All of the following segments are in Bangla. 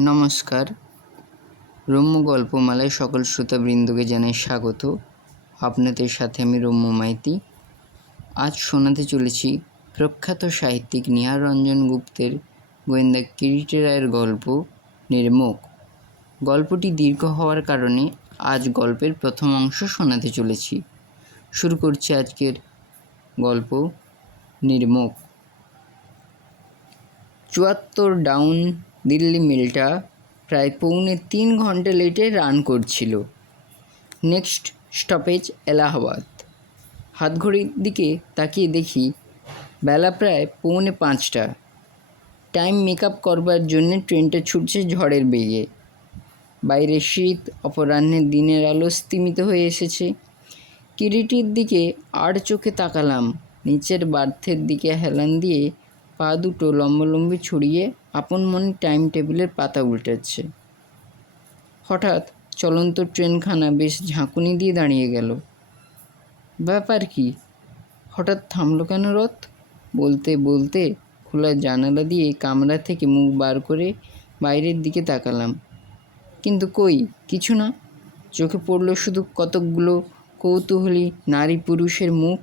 নমস্কার। রম্য গল্পমালায় সকল শ্রোতাবৃন্দকে জানাই স্বাগত। আপনাদের সাথে আমি রম্য মাইতি। আজ শোনাতে চলেছি প্রখ্যাত সাহিত্যিক নিহার রঞ্জন গুপ্তের গোয়েন্দা কিরিট রায়ের গল্প নির্মুখ গল্পটি দীর্ঘ হওয়ার কারণে আজ গল্পের প্রথম অংশ শোনাতে চলেছি। শুরু করছি আজকের গল্প নির্মুখ চুয়াত্তর ডাউন দিল্লি মেলটা প্রায় পৌনে তিন ঘণ্টা লেটে রান করছিল। Next stoppage Allahabad. হাতঘড়ির দিকে তাকিয়ে দেখি বেলা প্রায় পৌনে পাঁচটা। টাইম মেকআপ করবার জন্য ট্রেনটা ছুটছে ঝড়ের বেগে। বাইরে শীত অপরাহ্নের দিনের আলো স্তিমিত হয়ে এসেছে। কিরিটির দিকে আর চোখে তাকালাম। নিচের বার্থের দিকে হেলান দিয়ে পা দুটো লম্বালম্বি ছড়িয়ে আপন মনে টাইম টেবিলের পাতা উল্টাচ্ছে। হঠাৎ চলন্ত ট্রেনখানা বেশ ঝাঁকুনি দিয়ে দাঁড়িয়ে গেল। ব্যাপার কি? হঠাৎ থামলো কেন রথ? বলতে বলতে খোলা জানালা দিয়ে কামরা থেকে মুখ বার করে বাইরের দিকে তাকালাম। কিন্তু কই? কিছু না। চোখে পড়ল শুধু কতকগুলো কৌতূহলী নারী পুরুষের মুখ।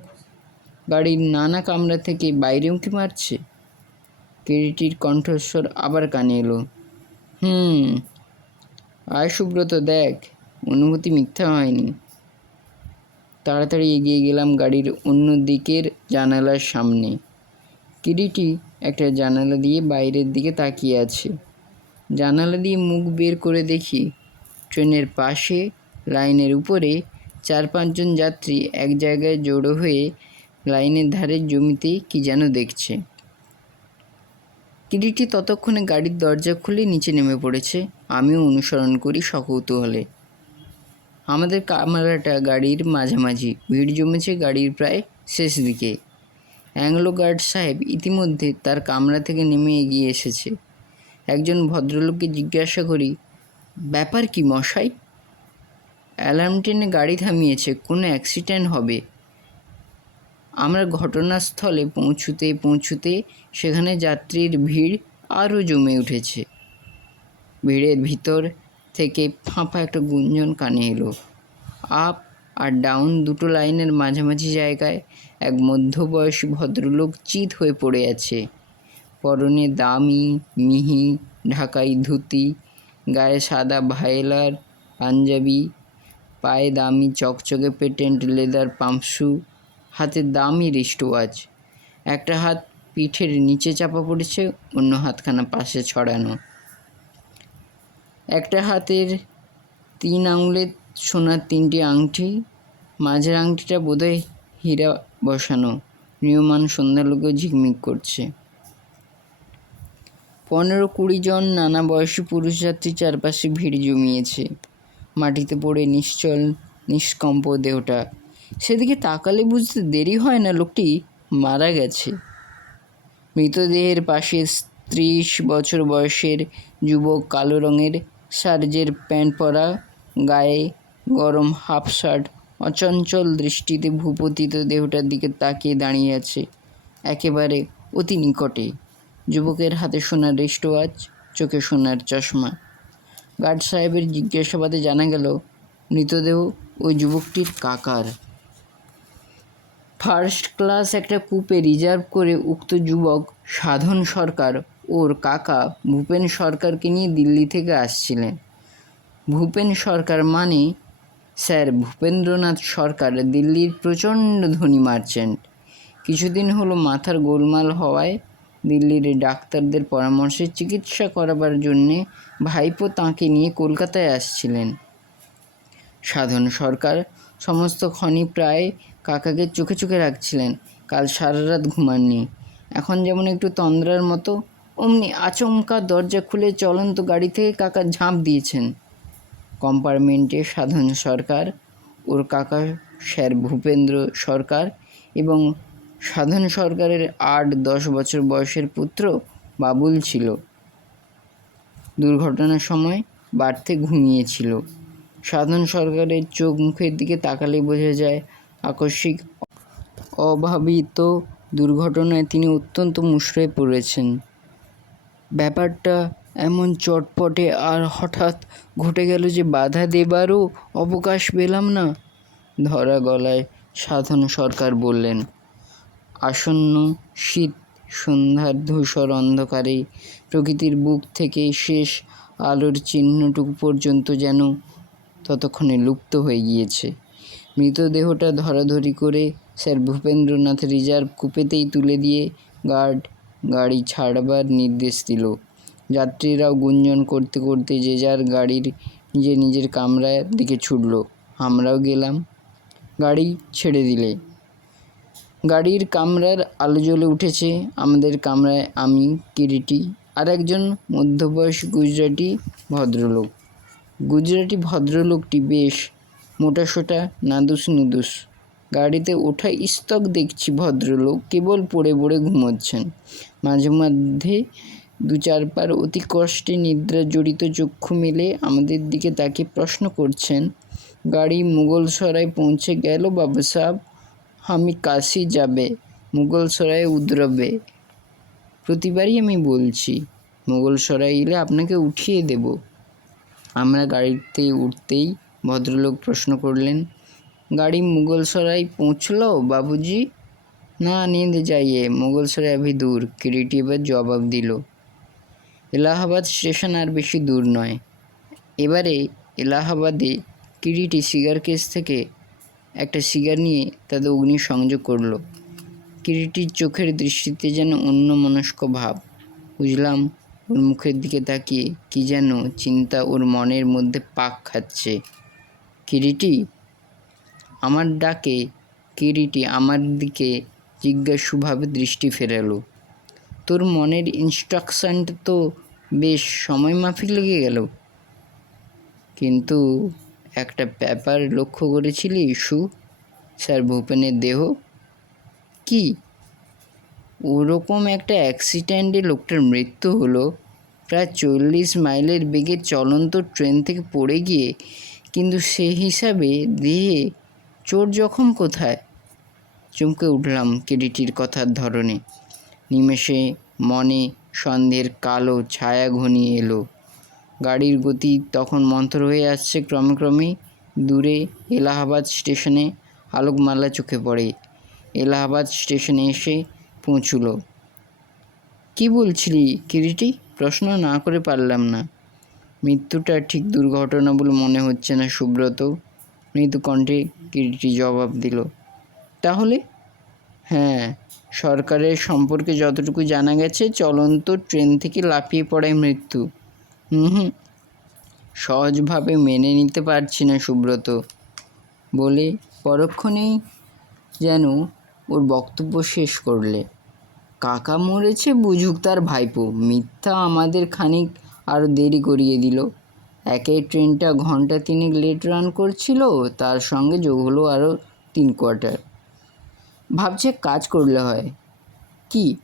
গাড়ির নানা কামরা থেকে বাইরে উঁকি মারছে? কিরিটির কণ্ঠস্বর আবার কানে এলো। হুম আয় সুব্রত দেখ, অনুভূতি মিথ্যা হয়নি। তাড়াতাড়ি এগিয়ে গেলাম গাড়ির অন্য দিকের জানালার সামনে। কিরিটি একটা জানালা দিয়ে বাইরের দিকে তাকিয়ে আছে। জানালা দিয়ে মুখ বের করে দেখি, ট্রেনের পাশে, লাইনের উপরে চার পাঁচজন যাত্রী এক জায়গায় জড়ো হয়ে লাইনের ধারে জমিতে কি যেন দেখছে। কিরিটি ততক্ষণে গাড়ির দরজা খুলে নিচে নেমে পড়েছে। আমিও অনুসরণ করি সকৌতূহলে আমাদের কামরাটা গাড়ির মাঝামাঝি। ভিড় জমেছে গাড়ির প্রায় শেষ দিকে। অ্যাংলো গার্ড সাহেব ইতিমধ্যে তার কামরা থেকে নেমে এগিয়ে এসেছে। একজন ভদ্রলোককে জিজ্ঞাসা করি, ব্যাপার কি মশাই? অ্যালার্ম টেনে গাড়ি থামিয়েছে, কোনো অ্যাক্সিডেন্ট হবে? আমরা ঘটনাস্থলে পৌঁছুতে পৌঁছুতে সেখানে যাত্রীর ভিড় আরও জমে উঠেছে। ভিড়ের ভিতর থেকে ফাঁপা একটা গুঞ্জন কানে এলো। আপ আর ডাউন দুটো লাইনের মাঝামাঝি জায়গায় এক মধ্যবয়সী ভদ্রলোক চিত হয়ে পড়ে আছে। পরনে দামি, মিহি, ঢাকাই ধুতি, গায়ে সাদা ভাইলার, পাঞ্জাবি, পায়ে দামি চকচকে পেটেন্ট লেদার পাম্পশু হাতে দামি রিস্ট ওয়াচ একটা হাত পিঠের নিচে চাপা পড়েছে, অন্য হাতখানা পাশে ছড়ানো। একটা হাতের তিন আঙুলের সোনার তিনটি আংটি, মাঝের আংটিটা বোধহয় হীরা বসানো। নিয়মান সন্ধ্যালোকেও ঝিকমিক করছে। পনেরো কুড়ি জন নানা বয়সী পুরুষ যাত্রী চারপাশে ভিড় জমিয়েছে। মাটিতে পড়ে নিশ্চল, নিষ্কম্প দেহটা। সেদিকে তাকালে বুঝতে দেরি হয় না, লোকটি মারা গেছে। মৃতদেহের পাশে ত্রিশ বছর বয়সের যুবক কালো রঙের সার্জের প্যান্ট পরা, গায়ে গরম হাফ শার্ট অচঞ্চল দৃষ্টিতে ভূপতিত দেহটার দিকে তাকিয়ে দাঁড়িয়ে আছে, একেবারে অতি নিকটে। যুবকের হাতে সোনার রিস্ট ওয়াচ চোখে সোনার চশমা। গার্ড সাহেবের জিজ্ঞাসাবাদে জানা গেল, মৃতদেহ ওই যুবকটির কাকার। ফার্স্ট ক্লাস একটা কূপে রিজার্ভ করে উক্ত যুবক সাধন সরকার ওর কাকা ভূপেন সরকারকে নিয়ে দিল্লি থেকে আসছিলেন। ভূপেন সরকার মানে স্যার ভূপেন্দ্রনাথ সরকার, দিল্লির প্রচণ্ড ধনী মার্চেন্ট। কিছুদিন হলো মাথার গোলমাল হওয়ায় দিল্লির ডাক্তারদের পরামর্শে চিকিৎসা করাবার জন্যে ভাইপো তাঁকে নিয়ে কলকাতায় আসছিলেন। সাধন সরকার সমস্ত ক্ষণই প্রায় কাকাকে চোখে চোখে রাখছিলেন। কাল সারা রাত ঘুমাননি। এখন যেমন একটু তন্দ্রার মতো, অমনি আচমকা দরজা খুলে চলন্ত গাড়ি থেকে কাকা ঝাঁপ দিয়েছেন। কম্পার্টমেন্টে সাধন সরকার, ওর কাকা স্যার ভূপেন্দ্র সরকার এবং সাধন সরকারের আট দশ বছর বয়সের পুত্র বাবুল ছিল। দুর্ঘটনার সময় বাড়তে ঘুমিয়েছিল। সাধন সরকারের চোখ মুখের দিকে তাকালে বোঝা যায় আকস্মিক অভাবিত দুর্ঘটনায় তিনি অত্যন্ত মুষড়ে পড়েছেন। ব্যাপারটা এমন চটপটে আর হঠাৎ ঘটে গেল যে বাধা দেবারও অবকাশ পেলাম না, ধরা গলায় সাধন সরকার বললেন। আসন্ন শীত সন্ধ্যার ধূসর অন্ধকারে প্রকৃতির বুক থেকে শেষ আলোর চিহ্নটুকু পর্যন্ত যেন ততক্ষণে লুপ্ত হয়ে গিয়েছে। মৃতদেহটা ধরাধরি করে স্যার ভূপেন্দ্রনাথ রিজার্ভ কুপেতেই তুলে দিয়ে গার্ড গাড়ি ছাড়বার নির্দেশ দিল। যাত্রীরাও গুঞ্জন করতে করতে যে যার গাড়ির নিজে নিজের কামরার দিকে ছুটল। আমরাও গেলাম। গাড়ি ছেড়ে দিলে। গাড়ির কামরার আলো জ্বলে উঠেছে। আমাদের কামরায় আমি, কিরিটি আর একজন মধ্যবয়স গুজরাটি ভদ্রলোক। গুজরাটি ভদ্রলোকটি বেশ মোটাসোটা, নাদুস নুদুস। গাড়িতে ওঠা স্তক দেখছি ভদ্রলোক, কেবল পড়ে পড়ে ঘুমোচ্ছেন। মাঝে মধ্যে দু চারবার অতি কষ্টে নিদ্রা জড়িত চক্ষু মেলে আমাদের দিকে তাকে প্রশ্ন করছেন, গাড়ি মুঘলসরায় পৌঁছে গেল বাবু সাহেব? আমি কাশি যাবে মুঘলসরায় উদ্রবে। প্রতিবারই আমি বলছি মুঘলসরাই এলে আপনাকে উঠিয়ে দেব। আমরা গাড়িতে উঠতেই ভদ্রলোক প্রশ্ন করলেন গাড়ি মুঘলসরাই পৌঁছলো বাবুজি না नींद जाइए মুঘলসরাই अभी दूर কিরিটি এবার জবাব দিল এলাহাবাদ স্টেশন আর বেশি দূর নয় এবারে এলাহাবাদে কিরিটি সিগার কেস থেকে একটা সিগার নিয়ে তাদের অগ্নি সংযোগ করলো কিরিটির চোখের দৃষ্টিতে যেন অন্য মনস্ক ভাব বুঝলাম ওর মুখের দিকে তাকিয়ে কি যেন চিন্তা ওর মনের মধ্যে পাক খাচ্ছে কিরিটি? আমার ডাকে কিরিটি আমার দিকে জিজ্ঞাসুভাবে দৃষ্টি ফেরালো। তোর মনের ইনস্ট্রাকশনটা তো বেশ সময় মাফিক লেগে গেল। কিন্তু একটা ব্যাপার লক্ষ্য করেছিলি ইস্যু স্যার ভূপেনের দেহ? কি? ওরকম একটা অ্যাক্সিডেন্টে লোকটার মৃত্যু হলো। প্রায় চল্লিশ মাইলের বেগে চলন্ত ট্রেন থেকে পড়ে গিয়ে কিন্তু সেই হিসাবে দেহে চোর জখম কোথায়? চমকে উঠলাম কেডিটির কথার ধরনে। নিমেষে মনে সন্ধ্যের কালো ছায়া ঘনিয়ে এলো। গাড়ির গতি তখন মন্থর হয়ে আসছে ক্রমে ক্রমে। দূরে এলাহাবাদ স্টেশনে আলোকমালা চোখে পড়ে। এলাহাবাদ স্টেশনে এসে পৌঁছলো। কি বলছিলি কিরিটি প্রশ্ন না করে পারলাম না। মৃত্যুটা ঠিক দুর্ঘটনা বলে মনে হচ্ছে না সুব্রত। মৃদু কণ্ঠে কিরিটি জবাব দিল, তাহলে? হ্যাঁ সরকারের সম্পর্কে যতটুকু জানা গেছে, চলন্ত ট্রেন থেকে লাফিয়ে পড়ায় মৃত্যু। হুম হুম। সহজভাবে মেনে নিতে পারছি না সুব্রত। বলে পরক্ষণেই যেন ওর বক্তব্য শেষ করলে, কাকা মরেছে, বুঝুক তার ভাইপো। মিথ্যা আমাদের খানিক আরও দেরি করিয়ে দিল। একে ট্রেনটা ঘণ্টা তিনেক লেট রান করছিল, তার সঙ্গে যোগ হলো আরও তিন কোয়ার্টার ভাবছে কাজ করলে হয়। কি?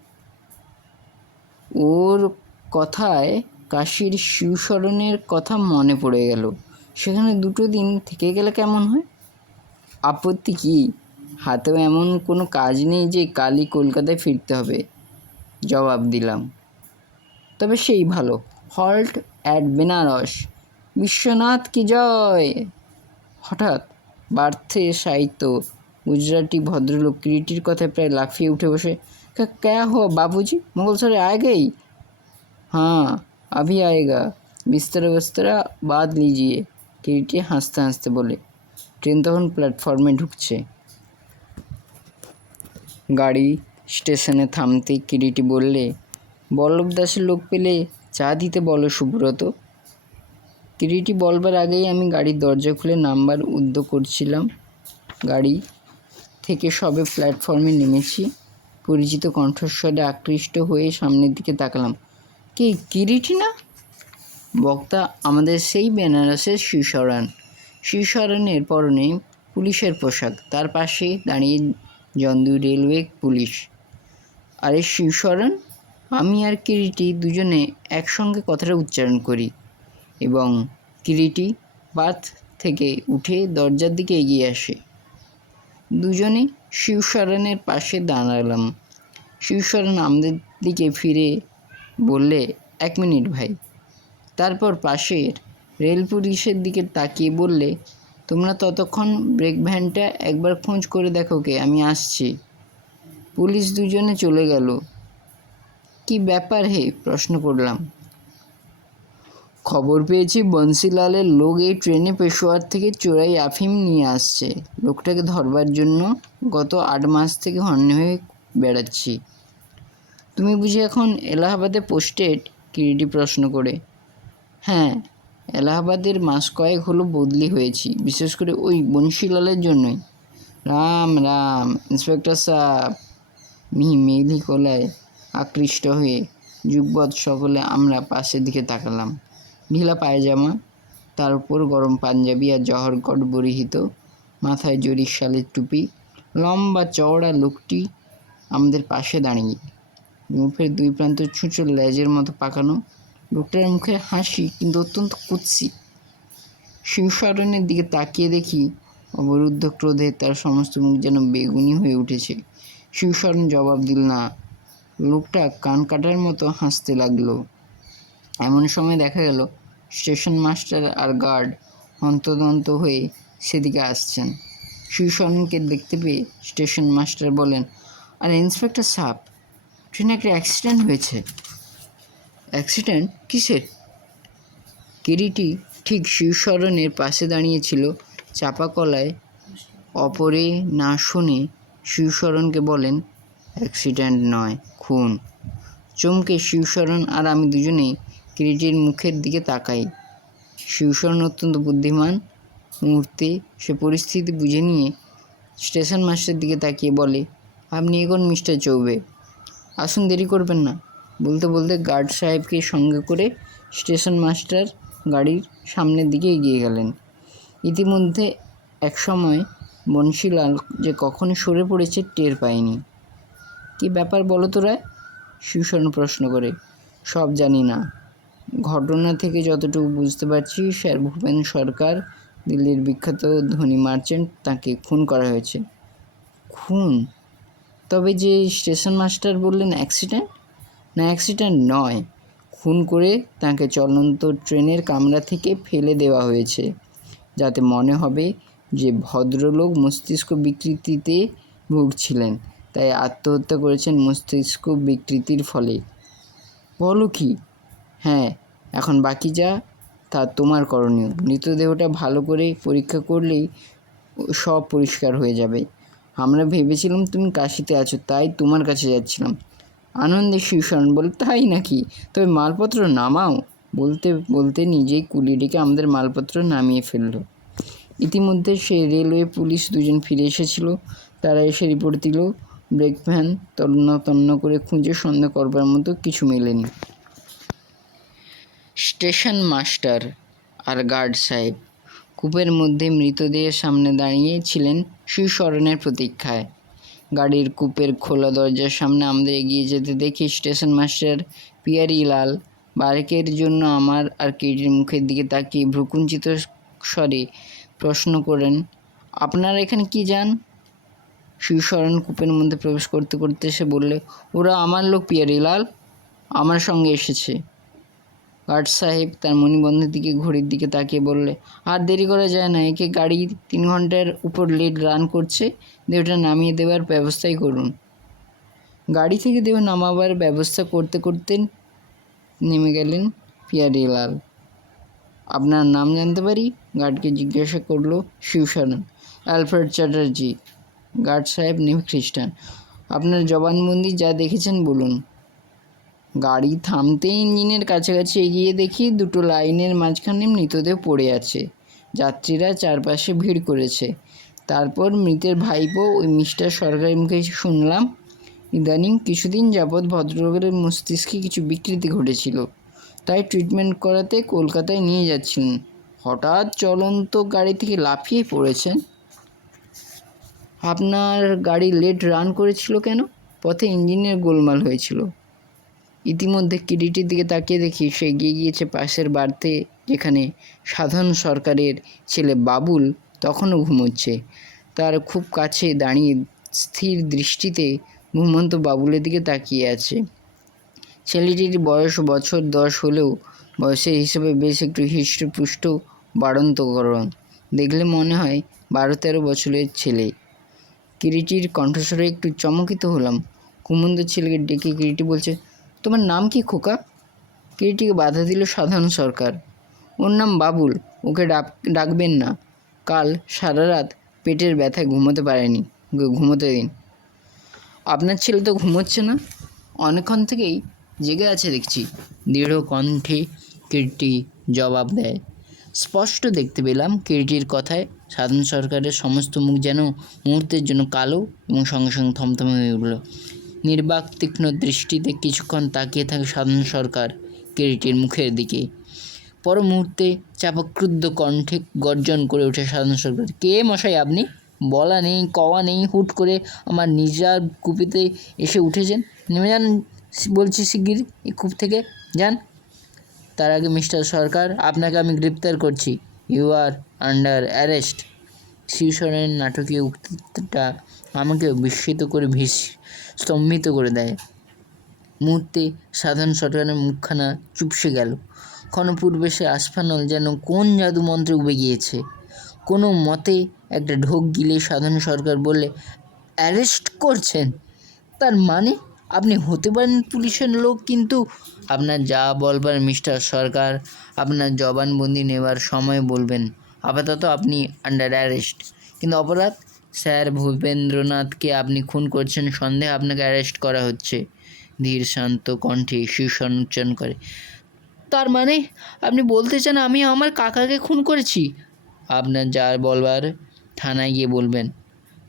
ওর কথায় কাশির শিবস্মরণের কথা মনে পড়ে গেল। সেখানে দুটো দিন থেকে গেলে কেমন হয়? আপত্তি কি? হাতেও এমন কোনো কাজ নেই যে কালই কলকাতায় ফিরতে হবে। জবাব দিলাম। তবে সেই ভালো। হল্ট অ্যাট বেনারস বিশ্বনাথ কি জয় হঠাৎ বার্থে সাহিত্য গুজরাটি ভদ্রলোক কিরিটির কথায় প্রায় লাফিয়ে উঠে বসে ক্যা হো বাবুজি मुगल सर आ गई हाँ अभी आएगा बिस्तरा बिस्तरा बात लीजिए কিরিটি হাসতে হাসতে বলে ট্রেন তখন প্ল্যাটফর্মে ঢুকছে গাড়ি স্টেশনে থামতে কিরিটি বললে বল্লভ দাসের লোক পেলে চা দিতে বলো সুব্রত। কিরিটি বলবার আগেই আমি গাড়ির দরজা খুলে নাম্বার উদ্যোগ করছিলাম। গাড়ি থেকে সবে প্ল্যাটফর্মে নেমেছি। পরিচিত কণ্ঠস্বরে আকৃষ্ট হয়ে সামনের দিকে তাকালাম। কি? কিরিটি না? বক্তা, আমাদের সেই বেনারসের শিশরান। শিশরানের পরনে পুলিশের পোশাক। তার পাশে দাঁড়িয়ে জন্দু রেলওয়ে পুলিশ। আরে শিশরণ আমি আর কিরিটি দুজনে একসঙ্গে কথাটা উচ্চারণ করি এবং কিরিটি বাথ থেকে উঠে দরজার দিকে এগিয়ে আসে। দুজনে শিবশরণের পাশে দাঁড়ালাম। শিবশরণ আমাদের দিকে ফিরে বললে, এক মিনিট ভাই। তারপর পাশের রেল পুলিশের দিকে তাকিয়ে বললে, তোমরা ততক্ষণ ব্রেক ভ্যানটা একবার খোঁজ করে দেখো কে, আমি আসছি। পুলিশ দুজনে চলে গেল। কি ব্যাপার হে? প্রশ্ন করলাম। খবর পেয়েছি বন্সিলালের লোক এই ট্রেনে পেশোয়ার থেকে চোরাই আফিম নিয়ে আসছে। লোকটাকে ধরবার জন্য গত আট মাস থেকে হন্যে হয়ে বেড়াচ্ছি। তুমি বুঝি এখন এলাহাবাদে পোস্টেড? কিরিটি প্রশ্ন করে। হ্যাঁ এলাহাবাদের মাস কয়েক হলো বদলি হয়েছি, বিশেষ করে ওই বংশীলালের জন্যই। রাম রাম, ইন্সপেক্টর সাহেব, মিহি মেঘলি কলায়। আকৃষ্ট হয়ে যুগবৎ সকলে আমরা পাশের দিকে তাকালাম। ঢিলা পায়জামা, তার উপর গরম পাঞ্জাবি আর জহরগড় পরিহিত মাথায় জরির শালের টুপি, লম্বা চওড়া লোকটি আমাদের পাশে দাঁড়িয়ে। মুখের দুই প্রান্ত ছুঁচো লেজের মতো পাকানো, লোকটার মুখে হাসি কিন্তু অত্যন্ত কুৎসি শিবসারণের দিকে তাকিয়ে দেখি অবরুদ্ধ ক্রোধে তার সমস্ত মুখ যেন বেগুনি হয়ে উঠেছে। শিবশরণ জবাব দিল না লোকটা কান কাটার মতো হাসতে লাগল। এমন সময় দেখা গেল, স্টেশন মাস্টার আর গার্ড হন্তদন্ত হয়ে সেদিকে আসছেন। শিবশরণকে দেখতে পেয়ে স্টেশন মাস্টার বলেন, আর, ইন্সপেক্টর সাপ ট্রেনে একটা অ্যাক্সিডেন্ট হয়েছে। অ্যাক্সিডেন্ট? কিসের? কিরিটি ঠিক শিবশরণের পাশে দাঁড়িয়েছিল, চাপা কলায়। অপরে না শুনে শিবশরণকে বলেন, অ্যাক্সিডেন্ট নয়। খুন চমকে আর আমি দুজনেই কিরিটির মুখের দিকে তাকাই। শিবশরণ অত্যন্ত বুদ্ধিমান। মুহূর্তে সে পরিস্থিতি বুঝে নিয়ে স্টেশন মাস্টারের দিকে তাকিয়ে বলে, আপনি এখন মিস্টার চৌবে। আসুন দেরি করবেন না। বলতে বলতে গার্ড সাহেবকে সঙ্গে করে স্টেশন মাস্টার গাড়ির সামনের দিকে এগিয়ে গেলেন। ইতিমধ্যে একসময় বংশীলাল যে কখন সরে পড়েছে টের পায়নি। কি ব্যাপার বলো তো রায় শিবশরণ প্রশ্ন করে। সব জানি না। ঘটনা থেকে যতটুকু বুঝতে পারছি স্যার ভূপেন সরকার, দিল্লির বিখ্যাত ধনী মার্চেন্ট, তাকে খুন করা হয়েছে। খুন? তবে যে স্টেশন মাস্টার বললেন, অ্যাক্সিডেন্ট? না, অ্যাক্সিডেন্ট নয়। খুন করে তাকে চলন্ত ট্রেনের কামরা থেকে ফেলে দেওয়া হয়েছে। যাতে মনে হবে যে ভদ্রলোক মস্তিষ্ক বিকৃতিতে ভুগছিলেন। তাই আত্মহত্যা করেছেন মস্তিষ্ক বিকৃতির ফলে। বলো কি? হ্যাঁ এখন বাকি যা, তা তোমার করণীয়। মৃতদেহটা ভালো করে পরীক্ষা করলেই সব পরিষ্কার হয়ে যাবে। আমরা ভেবেছিলাম তুমি কাশিতে আছো, তাই তোমার কাছে যাচ্ছিলাম। আনন্দে শিবশরণ বলে, তাই নাকি? তবে মালপত্র নামাও। বলতে বলতে নিজেই কুলি ডেকে আমাদের মালপত্র নামিয়ে ফেলল। ইতিমধ্যে সে রেলওয়ে পুলিশ দুজন ফিরে এসেছিল। তারা এসে রিপোর্ট দিল ব্রেক ভ্যান তন্ন করে খুঁজে সন্দেহ করবার মতো কিছু মেলেনি। স্টেশন মাস্টার আর গার্ড সাহেব কূপের মধ্যে মৃতদেহের সামনে দাঁড়িয়ে ছিলেন সুস্মরণের প্রতীক্ষায়। গাড়ির কূপের খোলা দরজার সামনে আমাদের এগিয়ে যেতে দেখি স্টেশন মাস্টার পিয়ারি লাল বারেকের জন্য আমার আর কেটির মুখের দিকে তাকিয়ে ভ্রুকুঞ্চিত স্বরে প্রশ্ন করেন, আপনারা এখানে কি যান? শিবশরণ কূপের মধ্যে প্রবেশ করতে করতে এসে বললে, ওরা আমার লোক পিয়ারিলাল আমার সঙ্গে এসেছে। গার্ড সাহেব তার মণিবন্ধের দিকে, ঘড়ির দিকে তাকিয়ে বললে, আর দেরি করা যায় না, একে গাড়ি তিন ঘণ্টার উপর লেট রান করছে, দেহটা নামিয়ে দেওয়ার ব্যবস্থাই করুন। গাড়ি থেকে দেহ নামাবার ব্যবস্থা করতে করতে নেমে গেলেন পিয়ারিলাল আপনার নাম জানতে পারি? গার্ডকে জিজ্ঞাসা করল শিবশরণ অ্যালফ্রেড চ্যাটার্জি। গার্ড সাহেব নেমে খ্রিস্টান। আপনার জবানবন্দি যা দেখেছেন বলুন। গাড়ি থামতে ইঞ্জিনের কাছাকাছি এগিয়ে দেখি দুটো লাইনের মাঝখানে মৃতদেহ পড়ে আছে। যাত্রীরা চারপাশে ভিড় করেছে। তারপর মৃতের ভাইপো ওই মিস্টার সরকারের মুখে শুনলাম, ইদানিং কিছুদিন যাবৎ ভদ্রলোকের মস্তিষ্কে কিছু বিকৃতি ঘটেছিল। তাই ট্রিটমেন্ট করাতে কলকাতায় নিয়ে যাচ্ছিলেন। হঠাৎ চলন্ত গাড়ি থেকে লাফিয়ে পড়েছেন আপনার গাড়ি লেট রান করেছিল কেন? পথে ইঞ্জিনের গোলমাল হয়েছিল। ইতিমধ্যে কিরিটির দিকে তাকিয়ে দেখি সে এগিয়ে গিয়েছে পাশের বাড়তে, যেখানে সাধারণ সরকারের ছেলে বাবুল তখনও ঘুমোচ্ছে। তার খুব কাছে দাঁড়িয়ে স্থির দৃষ্টিতে ঘুমন্ত বাবুলের দিকে তাকিয়ে আছে। ছেলেটির বয়স বছর দশ হলেও বয়সের হিসেবে বেশ একটু হৃষ্টপুষ্ট বাড়ন্তকরণ দেখলে মনে হয় বারো তেরো বছরের ছেলে। কিরিটির কণ্ঠস্বরে একটু চমকিত হলাম। কুমন্দ ছেলেকে ডেকে কিরিটি বলছে, তোমার নাম কি খোকা? কিরিটিকে বাধা দিল সাধারণ সরকার। ওর নাম বাবুল, ওকে ডাক, ডাকবেন না। কাল সারা রাত পেটের ব্যথায় ঘুমোতে পারেনি ঘুমোতে দিন। আপনার ছেলে তো ঘুমোচ্ছে না। অনেকক্ষণ থেকেই জেগে আছে দেখছি। দৃঢ় কণ্ঠে কীর্তি জবাব দেয়। স্পষ্ট দেখতে পেলাম কীর্তির কথায় সাধারণ সরকারের সমস্ত মুখ যেন মুহূর্তের জন্য কালো এবং সঙ্গে সঙ্গে থমথমে হয়ে উঠল। নির্বাক তীক্ষ্ণ দৃষ্টিতে কিছুক্ষণ তাকিয়ে থাকে সাধারণ সরকার কিরিটির মুখের দিকে। পর মুহূর্তে চাপাক্রুদ্ধ কণ্ঠে গর্জন করে ওঠে সাধারণ সরকার, কে মশাই আপনি? বলা নেই, কওয়া নেই, হুট করে আমার নিজার কুপিতে এসে উঠেছেন। নেমে যান, বলছি শিগগির এই কূপ থেকে, যান। তার আগে মিস্টার সরকার, আপনাকে আমি গ্রেপ্তার করছি। ইউ আর আন্ডার অ্যারেস্ট শিবসরের নাটকীয় উক্তিটা আমাকে বিস্মিত করে ভিস স্তম্ভিত করে দেয়। মুহূর্তে সাধারণ সরকারের মুখখানা চুপসে গেল। ক্ষণপূর্বে সে আস্ফানল যেন কোন জাদু মন্ত্রে উবে গিয়েছে। কোনো মতে একটা ঢোক গিলে সাধারণ সরকার বলে অ্যারেস্ট করছেন? তার মানে? আপনি হতে পারেন পুলিশের লোক, কিন্তু আপনার যা বলবার মিস্টার সরকার, আপনার জবানবন্দি নেবার সময় বলবেন। আপাতত আপনি আন্ডার অ্যারেস্ট কিন্তু অপরাধ? স্যার ভূপেন্দ্রনাথকে আপনি খুন করছেন, সন্দেহে আপনাকে অ্যারেস্ট করা হচ্ছে। ধীর শান্ত কণ্ঠে শীর্ষণ উচ্চারণ করে, তার মানে আপনি বলতে চান আমি আমার কাকাকে খুন করেছি? আপনার যা বলবার থানায় গিয়ে বলবেন।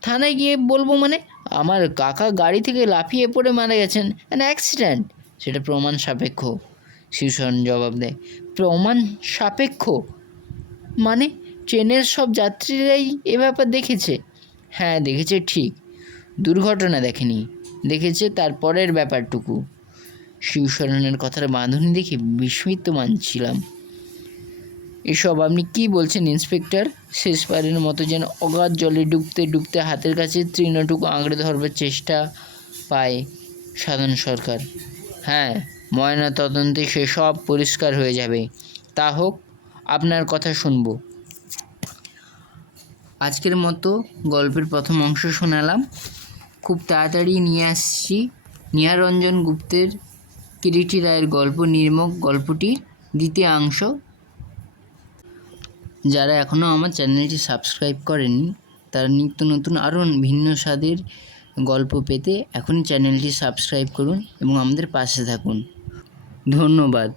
থানায় গিয়ে বলব মানে আমার কাকা গাড়ি থেকে লাফিয়ে পড়ে মারা গেছেন। অ্যান অ্যাক্সিডেন্ট সেটা প্রমাণ সাপেক্ষ। শিশন জবাব দেয়, প্রমাণ সাপেক্ষ? মানে ট্রেনের সব যাত্রীরাই এ ব্যাপার দেখেছে? হ্যাঁ দেখেছে ঠিক। দুর্ঘটনা দেখেনি। দেখেছে তার পরের ব্যাপারটুকু। শিবশরণের কথার বাঁধনি দেখে বিস্মিত মানছিলাম। এসব আপনি কি বলছেন, ইন্সপেক্টর? শেষ শেষবারের মতো যেন অগাধ জলে ডুবতে ডুবতে হাতের কাছে তৃণটুকু আঁকড়ে ধরবার চেষ্টা পায় সাধারণ সরকার। হ্যাঁ ময়না তদন্তে সে সব পরিষ্কার হয়ে যাবে। তা হোক, আপনার কথা শুনব। আজকের মতো গল্পের প্রথম অংশ শোনালাম। খুব তাড়াতাড়ি নিয়ে আসছি নিহারঞ্জন গুপ্তের কিরিটি রায়ের গল্প নির্মক গল্পটির দ্বিতীয় অংশ যারা এখনও আমার চ্যানেলটি সাবস্ক্রাইব করেনি, তারা নিত্য নতুন আরও ভিন্ন স্বাদের গল্প পেতে এখন চ্যানেলটি সাবস্ক্রাইব করুন এবং আমাদের পাশে থাকুন। ধন্যবাদ।